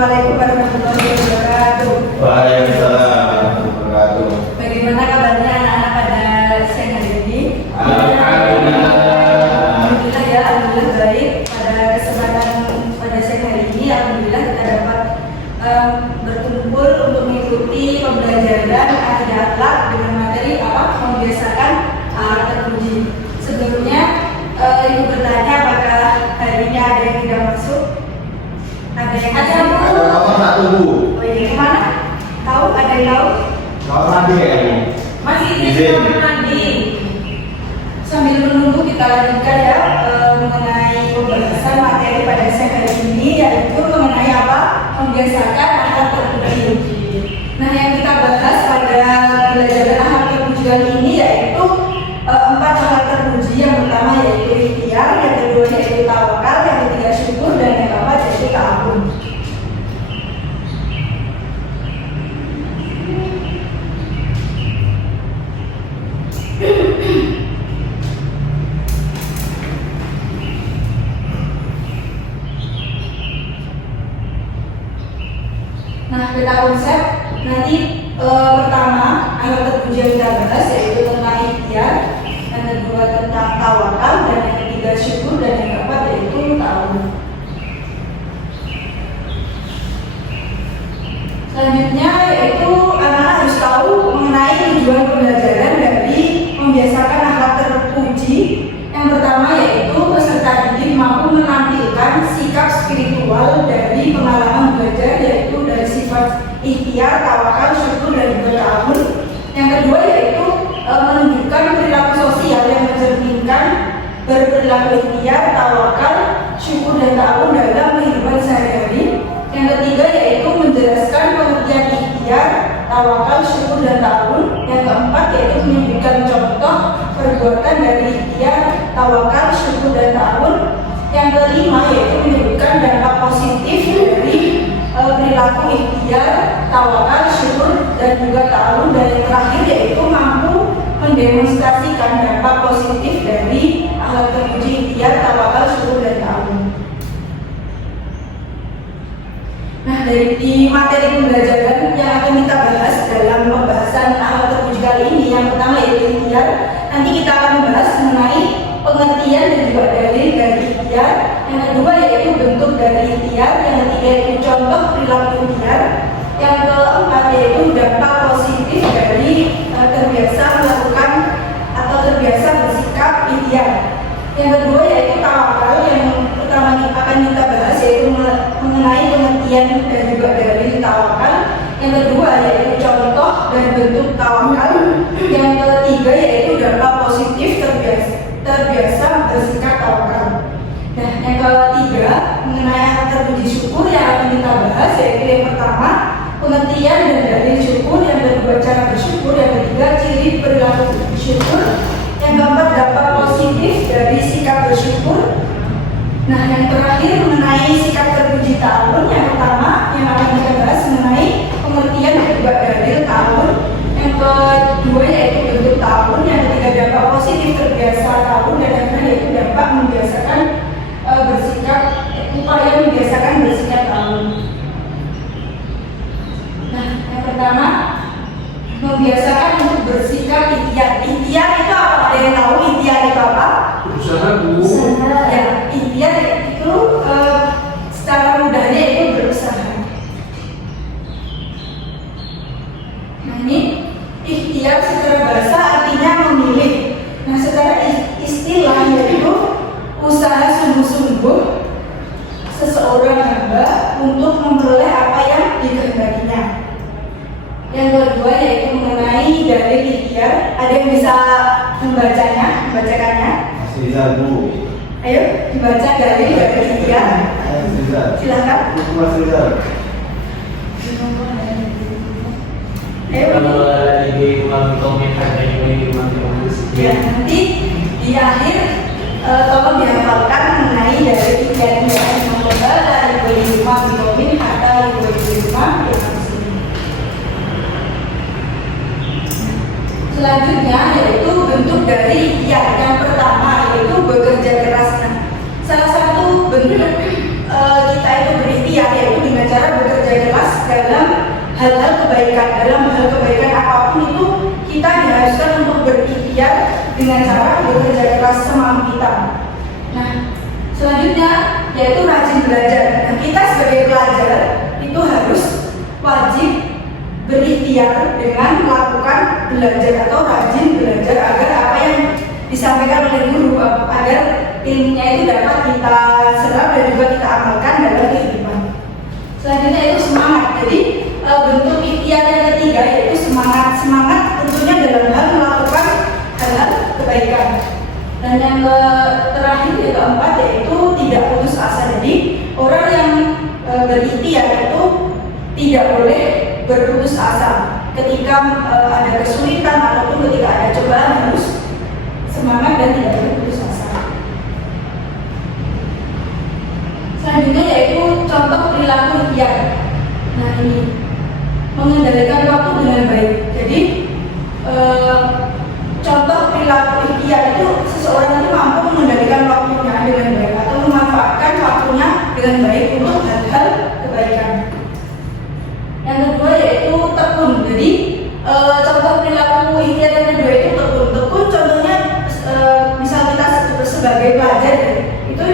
Assalamualaikum warahmatullahi wabarakatuh. Waalaikumsalam warahmatullahi wabarakatuh. Bagaimana kabarnya anak-anak pada siang hari ini? Alhamdulillah. Alhamdulillah ya, alhamdulillah baik. Pada kesempatan pada siang hari ini, alhamdulillah kita dapat berkumpul untuk mengikuti pembelajaran akidah akhlak dengan materi apa? Membiasakan akhlak terpuji. Sebelumnya ibu bertanya apakah hari ini ada yang tidak masuk? Ada yang Ada nomor 1 Bu. Oh iya, kemana? Tahu? Ada yang tahu? Nomor mandi ya Bu. Masih di Izin. kamar mandi. Sambil menunggu kita lanjutkan ya mengenai pembahasan materi pada siang hari ini, yaitu mengenai apa? Membiasakan akhlak terpuji. Nah, yang kita bahas pada pembelajaran akhlak terpuji kali ini yaitu 4 akhlak terpuji. Yang pertama yaitu ikhtiar, yang kedua yaitu tawakal, yang ketiga syukur, dan yang keempat yaitu ta'awun. Nah, kita konsep nanti pertama akhlak terpuji yang kita bahas yaitu tentang ikhtiar, yang kedua tentang tawakal, dan yang ketiga syukur, dan yang keempat yaitu ta'awun. Selanjutnya yaitu anak-anak harus tahu mengenai tujuan pembelajaran dari membiasakan akhlak terpuji. Yang pertama yaitu peserta didik mampu menampilkan sikap spiritual dari pengalaman belajar, yaitu dari sifat ikhtiar, tawakal, syukur, dan juga ta'awun. Yang kedua yaitu menunjukkan perilaku sosial yang mencerminkan berperilaku ikhtiar, tawakal, syukur, dan ta'awun dalam kehidupan sehari-hari. Yang ketiga yaitu menjelaskan pengertian ikhtiar, tawakal, syukur, dan ta'awun. Yang keempat yaitu menunjukkan contoh perbuatan dari ikhtiar, tawakal, syukur, dan ta'awun. Yang kelima yaitu menunjukkan dampak positif dari perilaku ikhtiar, tawakal, syukur, dan juga ta'awun. Dan yang terakhir yaitu mampu mendemonstrasikan dampak positif dari akhlak terpuji ikhtiar, tawakal, syukur, dan ta'awun. Nah, dari materi pembelajaran yang akan kita bahas dalam pembahasan akhlak terpuji kali ini, yang pertama yaitu ikhtiar. Nanti kita akan membahas mengenai pengertian dan juga dalil dari ikhtiar. Yang kedua yaitu bentuk dari ikhtiar. Yang ketiga yaitu contoh perilaku ikhtiar. Yang keempat yaitu dampak positif dari terbiasa melakukan atau terbiasa bersikap ikhtiar. Yang kedua yaitu tawakal. Yang pertama akan kita bahas yaitu mengenai pengertian dan juga dalil tawakal. Yang kedua yaitu contoh dan bentuk tawakal. Yang ketiga yaitu dampak positif terbiasa bersikap tawakal. Nah, yang ketiga mengenai akhlak terpuji syukur yang akan kita bahas yaitu yang pertama pengertian dan dalil syukur, yang kedua cara bersyukur, yang ketiga ciri perilaku syukur, yang keempat dampak positif dari sikap bersyukur. Nah, yang terakhir mengenai sikap terpuji ta'awun. Yang pertama yang akan kita bahas mengenai pengertian dan juga dalil ta'awun. Yang kedua yaitu bentuk ta'awun, yang ketiga dampak positif terbiasa ta'awun, dan yang terakhir yaitu dampak membiasakan bersikap, upaya membiasakan bersikap ta'awun. Nah, yang pertama membiasakan untuk bersikap ikhtiar. Ikhtiar itu apa? Ada yang tahu ikhtiar itu apa? Usaha Bu. Ya, ikhtiar itu secara mudahnya itu berusaha. Nah, ini ikhtiar secara bahasa artinya memilih. Nah, secara istilah yaitu usaha sungguh-sungguh seseorang hamba untuk memperoleh apa yang dikehendakinya. Yang kedua yaitu mengenai dalil ikhtiar. Ada yang bisa membacakannya? Masih bisa Bu. Ayo dibaca dalil dari ikhtiar. Masih bisa. Silakan. Masih bisa. Ya, nanti di akhir tolong dihafalkan mengenai dari ikhtiar yang membaca dari kelima bitomin atau kelima. Selanjutnya yaitu bentuk dari ikhtiar. Yang pertama yaitu bekerja keras. Salah satu bentuk kita itu berikhtiar yaitu dengan cara bekerja kebaikan. Dalam hal kebaikan apapun itu kita diharuskan untuk berikhtiar dengan cara bekerja keras semampu kita. Nah, selanjutnya yaitu rajin belajar. Nah, kita sebagai pelajar itu harus wajib berikhtiar dengan melakukan belajar atau rajin belajar agar apa yang disampaikan oleh guru agar ilmunya itu dapat kita serap dan juga kita amalkan dalam kehidupan. Selanjutnya itu semangat. Jadi bentuk ikhtiar yang ketiga yaitu semangat. Semangat tentunya dalam hal melakukan hal-hal kebaikan. Dan yang terakhir yang keempat yaitu tidak putus asa. Jadi orang yang berikhtiar itu tidak boleh berputus asa. Ketika ada kesulitan ataupun ketika ada cobaan harus semangat dan tidak berputus asa. Selanjutnya yaitu contoh perilaku ikhtiar. Nah ini mengendalikan waktu dengan baik. Jadi contoh perilaku ikhtiar itu seseorang itu mampu mengendalikan waktunya dengan baik atau memanfaatkan waktunya dengan baik untuk hal-hal kebaikan. Yang kedua yaitu tekun. Jadi contoh perilaku ikhtiar yang kedua itu tekun. Tekun contohnya misal kita sebagai pelajar itu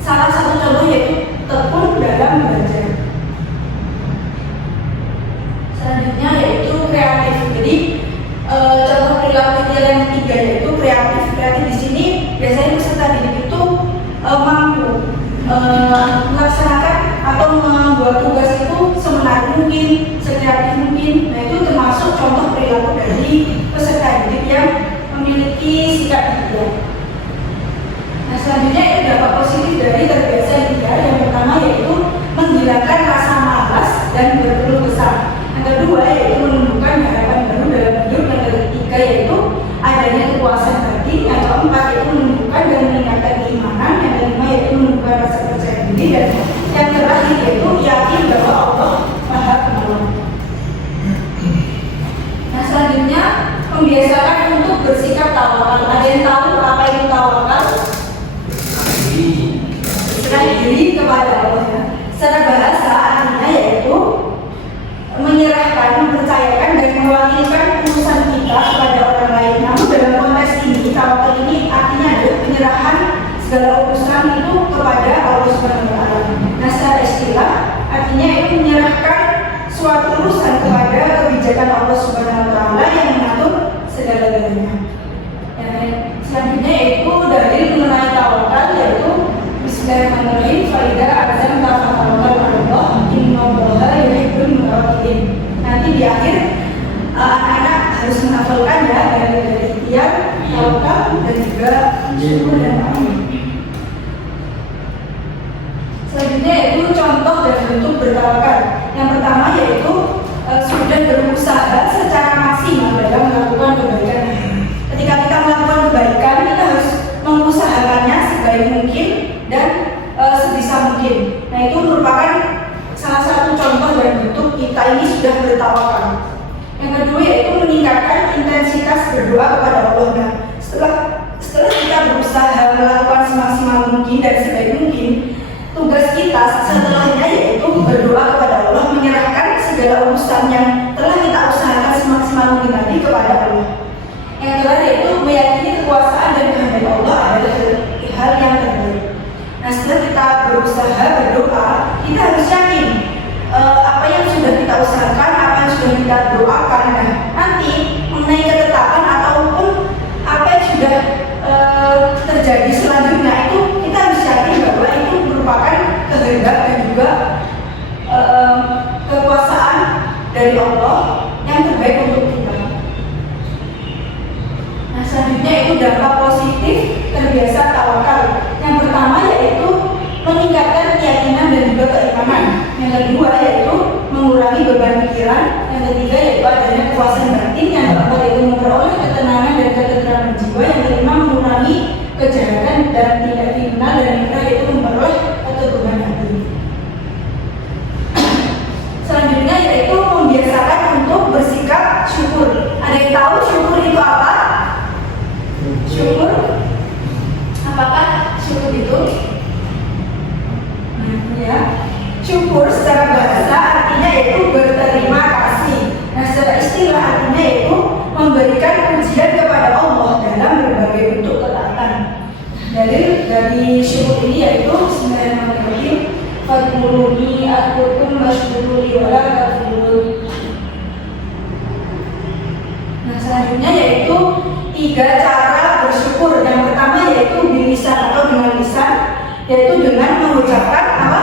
salah satu contoh yaitu tekun dalam belajar. Selanjutnya yaitu kreatif. Jadi contoh perilaku ikhtiar yang ketiga yaitu kreatif. Kreatif di sini biasanya peserta didik itu mampu melaksanakan atau membuat tugas itu semenarik mungkin, sekreatif mungkin. Nah itu termasuk contoh perilaku dari peserta didik yang memiliki sikap ikhtiar. Nah selanjutnya itu dampak positif dari terbiasa ikhtiar. Yang pertama yaitu menghilangkan rasa malas dan berkeluh kesah. Yang kedua yaitu menumbuhkan harapan baru dalam hidup. Yang ketiga yaitu adanya kepuasan hati. Yang keempat yaitu menumbuhkan dan meningkatkan keimanan. Yang kelima yaitu menumbuhkan rasa percaya diri. Dan yang terakhir yaitu yakin bahwa Allah Maha Penolong. Nah selanjutnya membiasakan untuk bersikap tawakal. Ada yang tahu apa itu tawakal? Berserah diri kepada Allah. Secara bahasa artinya yaitu menyerahkan, mempercayakan dan mewakilkan urusan kita kepada orang lain. Namun dalam konteks ini tawakal ini artinya adalah penyerahan segala urusan itu kepada Allah Subhanahu wa taala. Nah secara istilah artinya itu menyerahkan suatu urusan kepada kebijakan Allah Subhanahu wa taala yang mengatur segala-galanya. Selanjutnya yaitu dalil mengenai tawakal yaitu Bismillahirrahmanirrahim. Faiza azam tawakal Allah innallaha yuhibbul mutawakkilin. Nanti di akhir anak-anak harus menghafalkan ya dari ikhtiar, tawakal dan juga syukur dan amin. Selanjutnya yaitu contoh dan bentuk bertawakal. Yang pertama yaitu sudah berusaha secara maksimal dalam melakukan kebaikan. Ketika kita melakukan kebaikan, kita harus mengusahakannya sebaik mungkin dan sebisa mungkin. Nah itu merupakan salah satu contoh dan bentuk kita ini sudah bertawakal. Yang kedua yaitu meningkatkan intensitas berdoa kepada Allah. Nah, setelah kita berusaha melakukan semaksimal mungkin dan sebaik mungkin, tugas kita setelahnya yaitu berdoa kepada Allah, menyerahkan segala urusan yang telah kita usahakan semaksimal mungkin tadi kepada Allah. Yang terakhir yaitu meyakini kekuasaan dan kehendak Allah adalah hal yang terbaik. Nah setelah kita berusaha berdoa, kita harus yakin apa yang sudah kita usahakan, apa yang sudah kita doakan. Nah nanti mengenai ketetapan ataupun apa yang sudah terjadi selanjutnya itu kita harus yakin bahwa itu merupakan kehendak dan juga kekuasaan dari Allah yang terbaik untuk kita. Nah selanjutnya itu dampak positif terbiasa tawakal. Yang pertama yaitu meningkatkan keyakinan dan juga keimanan. Yang kedua yaitu mengurangi beban pikiran. Yang ketiga yaitu adanya kepuasan batin. Yang keempat yaitu memperoleh ketenangan dan ketenteraman jiwa. Yang kelima mengurangi kejahatan dan tidak kriminal. Dan yang terakhir yaitu memperoleh keteguhan hati. Selanjutnya yaitu membiasakan untuk bersikap syukur. Ada yang tahu syukur itu apa? Syukur? Apakah syukur itu? Ya. Syukur secara bahasa artinya yaitu berterima kasih. secara istilah artinya yaitu memberikan pujian kepada Allah dalam berbagai bentuk ketaatan. Dalil dari syukur ini yaitu Bismillahirrahmanirrahim. Fadkuruni adkurkum washkuruli wala takfurun. Nah, selanjutnya yaitu 3 cara bersyukur. Yang pertama yaitu bilisan atau dengan lisan, yaitu dengan mengucapkan apa?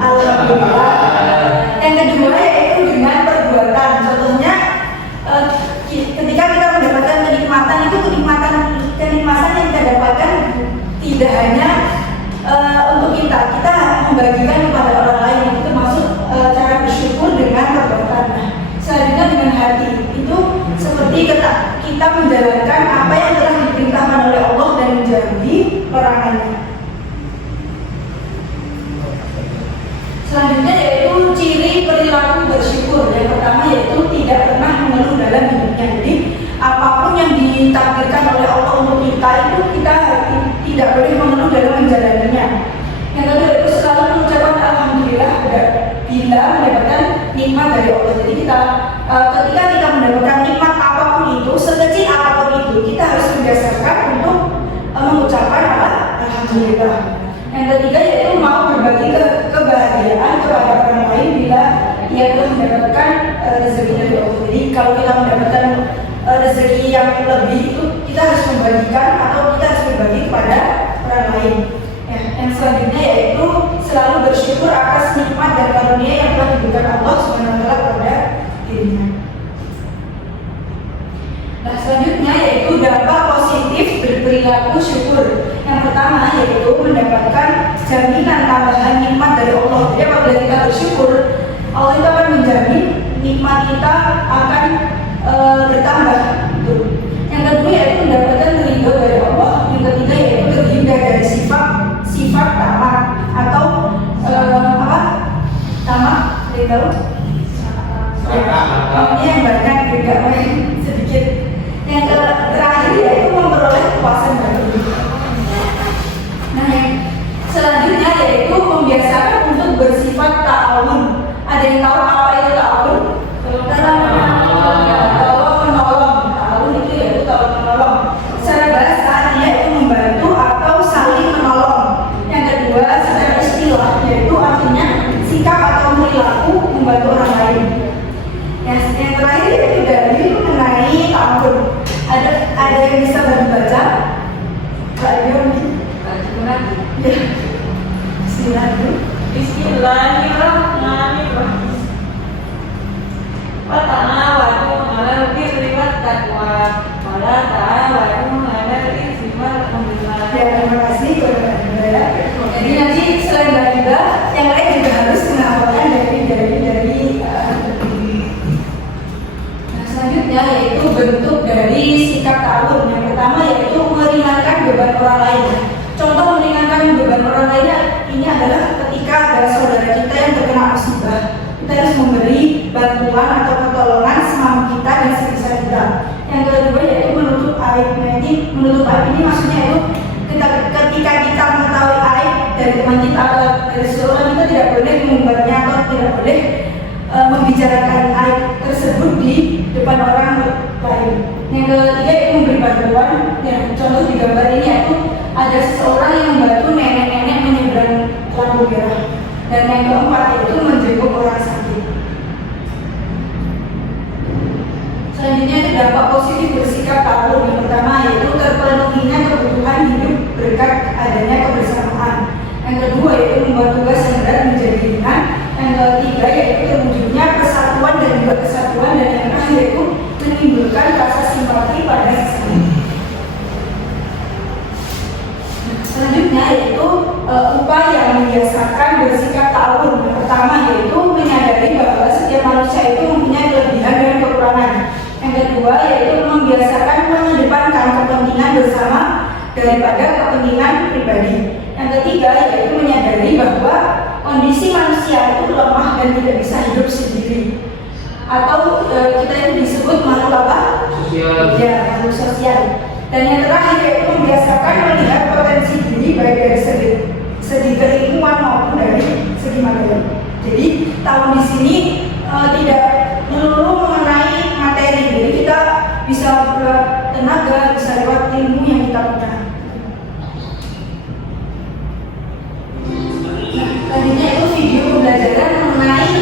Alhamdulillah. Yang kedua yaitu dengan perbuatan. Contohnya ketika kita mendapatkan kenikmatan, itu kenikmatan yang kita dapatkan tidak hanya untuk kita membagikan kepada orang lain. Itu termasuk cara bersyukur dengan perbuatan. Nah, selanjutnya dengan hati, itu seperti kita menjalankan apa yang telah diperintahkan oleh Allah dan menjauhi larangannya. Selanjutnya yaitu ciri perilaku bersyukur. Yang pertama yaitu tidak pernah mengeluh dalam hidupnya. Jadi apapun yang ditakdirkan oleh Allah untuk kita itu kita tidak boleh mengeluh dalam menjalaninya. Yang kedua yaitu selalu mengucapkan alhamdulillah bila mendapatkan nikmat dari Allah. Jadi ketika kita mendapatkan nikmat apapun itu, sekecil apapun itu, kita harus membiasakan untuk mengucapkan apa? Alhamdulillah. Yang ketiga yaitu mau berbagi kebahagiaan kepada orang lain bila ia telah mendapatkan rezeki dari Allah. Jadi kalau kita mendapatkan rezeki yang lebih itu kita harus membagikan atau kita harus berbagi kepada orang lain. Ya, yang selanjutnya yaitu selalu bersyukur atas nikmat dan karunia yang telah diberikan Allah SWT kepada dirinya. Nah, selanjutnya yaitu dampak positif berperilaku syukur. Yang pertama yaitu mendapatkan jaminan tambahan nikmat dari Allah. Jadi apabila kita bersyukur, Allah itu akan menjamin nikmat kita akan bertambah. Yang kedua yaitu mendapatkan ridho dari Allah. Yang ketiga yaitu terhindar dari sifat tamak atau apa? Tamak, ridho. Yang banyak juga sedikit. Yang terakhir yaitu memperoleh kepuasan batin. Nah, yang selanjutnya yaitu membiasakan untuk bersifat ta'awun. Ada yang tahu apa itu ta'awun? Tolong menolong. Ta'awun itu yaitu tolong menolong. Secara bahasa artinya itu membantu atau saling menolong. Yang kedua secara istilah yaitu artinya sikap atau perilaku membantu orang lain. Yang terakhir yaitu dalil mengenai ta'awun. Ada yang bisa baca? Pak Ibu Bismillahirrahmanirrahim. Wa ta'awanu 'alal birri wat taqwa wa la ta'awanu 'alal itsmi wal 'udwan. Ya, terima kasih kepada Anda. Jadi nanti selain Mbak, yang lain juga harus menghafalkan dari Nah, selanjutnya yaitu bentuk dari sikap ta'awun. Yang pertama yaitu meringankan beban orang lain. Contoh meringankan beban orang lain ini adalah ketika ada saudara kita yang terkena musibah, kita harus memberi bantuan atau pertolongan semampu kita dan sebisa kita. Yang kedua yaitu menutup aib. Nanti menutup aib ini maksudnya itu ketika kita mengetahui aib dari teman kita atau dari seseorang, kita tidak boleh mengumbarnya atau tidak boleh membicarakan aib tersebut di depan orang lain. Yang ketiga itu memberi bantuan. Ya, contoh di gambar ini yaitu ada seseorang yang membantu nenek-nenek menyeberang lampu merah. Dan yang keempat itu menjenguk orang sakit. Selanjutnya itu dampak positif bersikap ta'awun. Yang pertama yaitu terpenuhinya kebutuhan hidup berkat adanya kebersamaan. Yang kedua yaitu membuat tugas yang berat menjadi ringan. Yang ketiga yaitu terwujudnya persatuan dan juga kesatuan. Dan yang terakhir yaitu menimbulkan rasa simpati pada sesama. Selanjutnya yaitu upaya membiasakan bersikap ta'awun. Yang pertama yaitu menyadari bahwa setiap manusia itu mempunyai kelebihan dan kekurangan. Yang kedua yaitu membiasakan mengedepankan kepentingan bersama daripada kepentingan pribadi. Yang ketiga yaitu menyadari bahwa kondisi manusia itu lemah dan tidak bisa hidup sendiri. Atau kita itu disebut makhluk apa? Sosial. Ya, makhluk sosial. Dan yang terakhir yaitu membiasakan melihat potensi diri baik dari segi keilmuan maupun dari segi materi. Jadi tahun di sini tidak melulu mengenai materi. Jadi kita bisa bertenaga, bisa lewat ilmu yang kita punya. Nah, tadinya itu video pembelajaran mengenai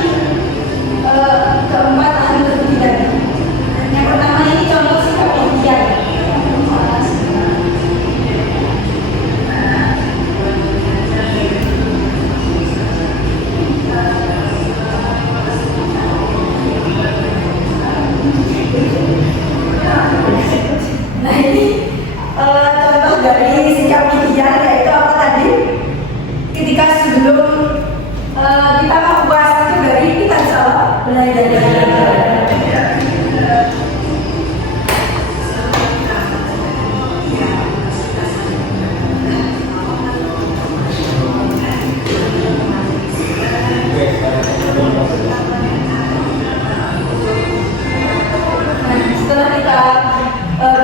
keempat ahli ketiga. Yang pertama ini contoh sikap ikhtiar. Nah ini contoh dari sikap ikhtiar, yaitu apa tadi? Ketika sebelum kita mau puasa itu dari kita salah belajar. Setelah kita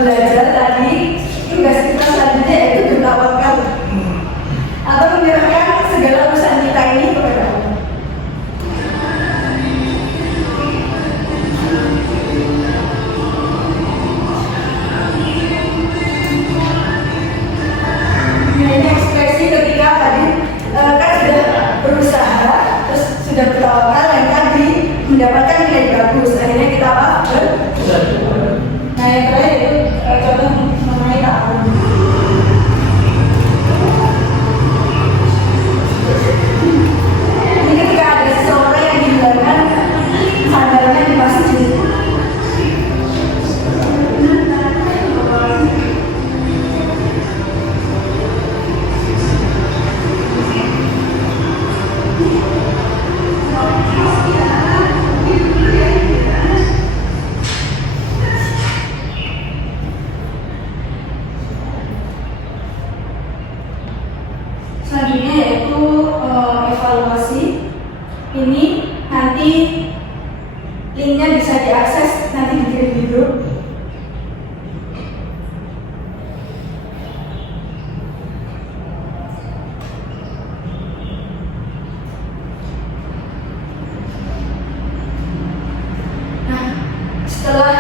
belajar tadi, tugas kita selanjutnya yaitu bertawakal atau menyerahkan segala urusan kita ini kepada Allah. Nah ini ekspresi ketika tadi kan sudah berusaha, terus sudah bertawakal, yang tadi mendapatkan nilai bagus, akhirnya kita apa? Nah yang terakhir itu contoh mengenai ta'awun. Ini ketika ada seseorang yang dihilangkan sadarnya di masjid. Selanjutnya yaitu evaluasi. Ini nanti linknya bisa diakses nanti dikirim di grup. Nah, setelah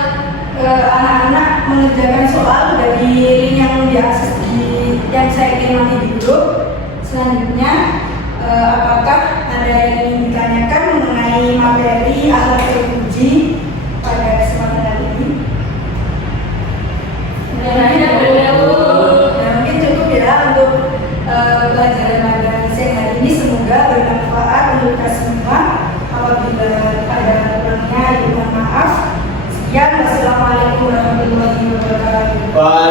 anak-anak mengerjakan soal dari link yang diakses yang saya kirim nanti di grup, selanjutnya apakah ada yang ingin ditanyakan mengenai materi alat teruji pada kesempatan hari ini? Mungkin cukup ya untuk pelajaran magang siang hari ini. Semoga bermanfaat untuk kita semua. Apabila ada kurangnya, mohon maaf. Sekian, wassalamualaikum warahmatullahi wabarakatuh.